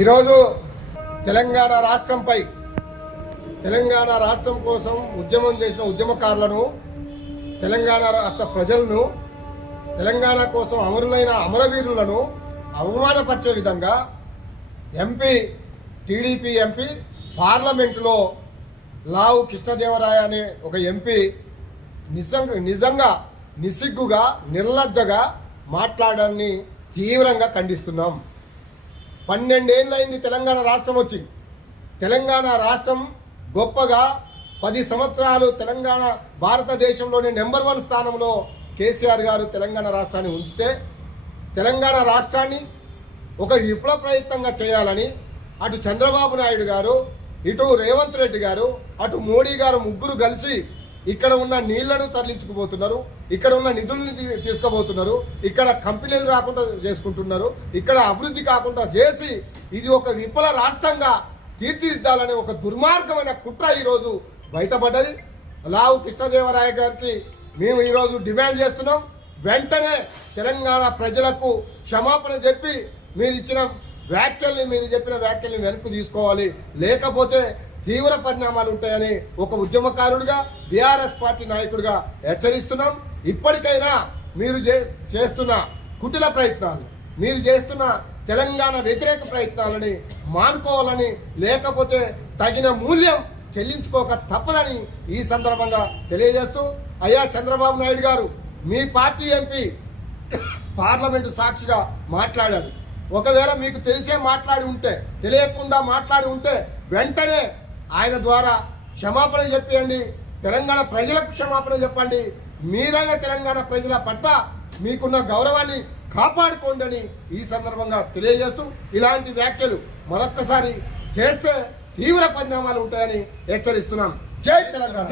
ఈరోజు తెలంగాణ రాష్ట్రంపై తెలంగాణ రాష్ట్రం కోసం ఉద్యమం చేసిన ఉద్యమకారులను, తెలంగాణ రాష్ట్ర ప్రజలను, తెలంగాణ కోసం అమరులైన అమరవీరులను అవమానపరిచే విధంగా టీడీపీ ఎంపీ పార్లమెంటులో లావు కృష్ణదేవరాయ అనే ఒక ఎంపీ నిజంగా నిస్సిగ్గుగా నిర్లజ్జగా మాట్లాడాలని తీవ్రంగా ఖండిస్తున్నాం. 12 ఏళ్ళైంది తెలంగాణ రాష్ట్రం వచ్చి. తెలంగాణ రాష్ట్రం గొప్పగా 10 సంవత్సరాలు తెలంగాణ భారతదేశంలోనే నెంబర్ 1 స్థానంలో కేసీఆర్ గారు తెలంగాణ రాష్ట్రాన్ని ఉంచితే, తెలంగాణ రాష్ట్రాన్ని ఒక విప్లవ ప్రయత్నంగా చేయాలని అటు చంద్రబాబు నాయుడు గారు, ఇటు రేవంత్ రెడ్డి గారు, అటు మోడీ గారు ముగ్గురు కలిసి ఇక్కడ ఉన్న నీళ్లను తరలించుకుపోతున్నారు, ఇక్కడ ఉన్న నిధుల్ని తీసుకుపోతున్నారు, ఇక్కడ కంపెనీలు రాకుండా చేసుకుంటున్నారు, ఇక్కడ అభివృద్ధి కాకుండా చేసి ఇది ఒక విఫల రాష్ట్రంగా తీర్చిదిద్దాలనే ఒక దుర్మార్గమైన కుట్ర ఈరోజు బయటపడ్డది. లావు కృష్ణదేవరాయ గారికి మేము ఈరోజు డిమాండ్ చేస్తున్నాం. వెంటనే తెలంగాణ ప్రజలకు క్షమాపణ చెప్పి మీరు చెప్పిన వ్యాఖ్యల్ని వెనక్కు తీసుకోవాలి, లేకపోతే తీవ్ర పరిణామాలు ఉంటాయని ఒక ఉద్యమకారుడిగా, బీఆర్ఎస్ పార్టీ నాయకుడిగా హెచ్చరిస్తున్నాం. ఇప్పటికైనా మీరు చేస్తున్న కుటిల ప్రయత్నాలు, మీరు చేస్తున్న తెలంగాణ వ్యతిరేక ప్రయత్నాలని మానుకోవాలని, లేకపోతే తగిన మూల్యం చెల్లించుకోక తప్పదని ఈ సందర్భంగా తెలియజేస్తూ, అయ్యా చంద్రబాబు నాయుడు గారు, మీ పార్టీ ఎంపీ పార్లమెంటు సాక్షిగా మాట్లాడారు. ఒకవేళ మీకు తెలిసే మాట్లాడి ఉంటే, తెలియకుండా మాట్లాడి ఉంటే వెంటనే ఆయన ద్వారా క్షమాపణ చెప్పండి, తెలంగాణ ప్రజలకు క్షమాపణ చెప్పండి. మీరైనా తెలంగాణ ప్రజల పట్ల మీకున్న గౌరవాన్ని కాపాడుకోండి అని ఈ సందర్భంగా తెలియజేస్తూ, ఇలాంటి వ్యాఖ్యలు మరొక్కసారి చేస్తే తీవ్ర పరిణామాలు ఉంటాయని హెచ్చరిస్తున్నాం. జై తెలంగాణ.